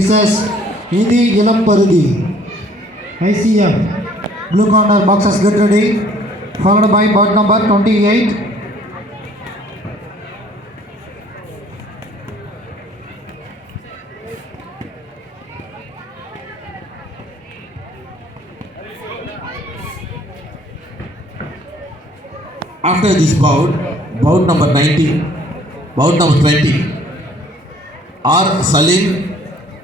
Mrs. Nidhi Ilamparudi, ICF, blue corner boxes get ready, followed by bird number 28. After this bout number 19, bout number 20, R. Salim,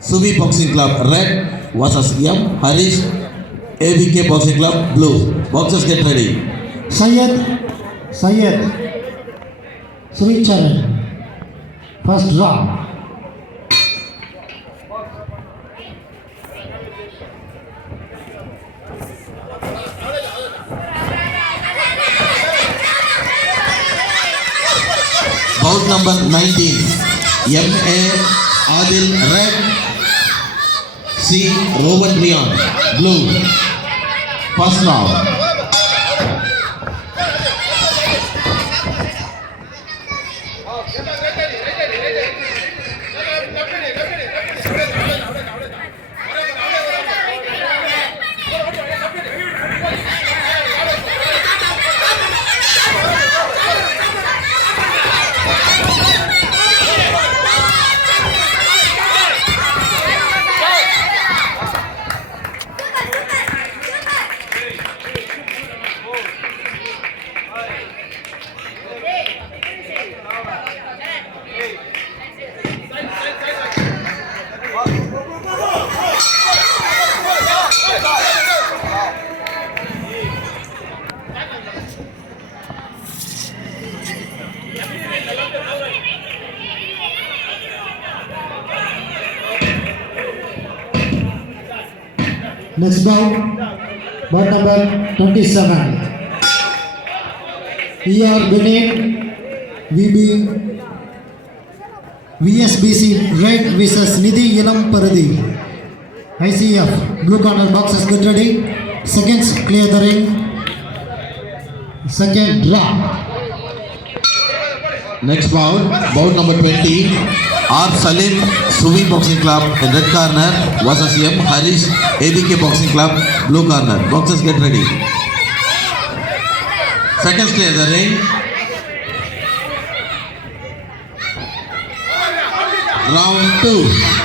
Subi Boxing Club, red versus M. Harish, ABK Boxing Club, blue. Boxers get ready. Syed, Sri Charan, first draw. Bout number 19, M.A. Adil, red, C. Rowan Rion, blue. First round. Next bout number 27. ER Benin, VSBC red versus Nidhi Ilamparudi, ICF, blue corner boxes get ready. Seconds clear the ring. Second draw. Next bout number 20, R. Salim, Subi Boxing Club, in red corner versus M. Harish, ABK Boxing Club, blue corner. Boxers get ready. Seconds clear the ring. Round 2.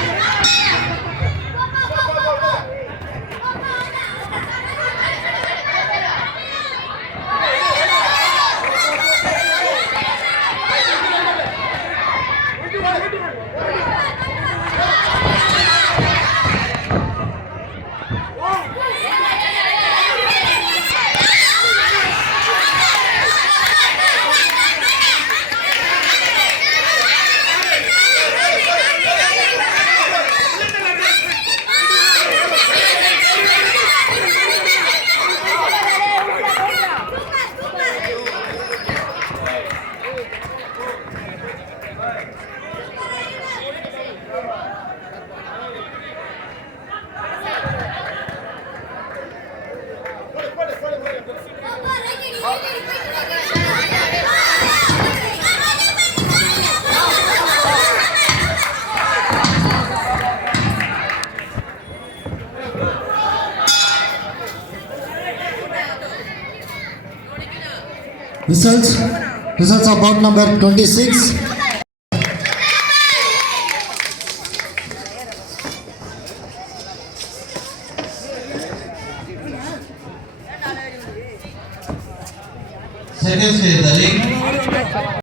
Results of bout number 26. Seconds clear the ring.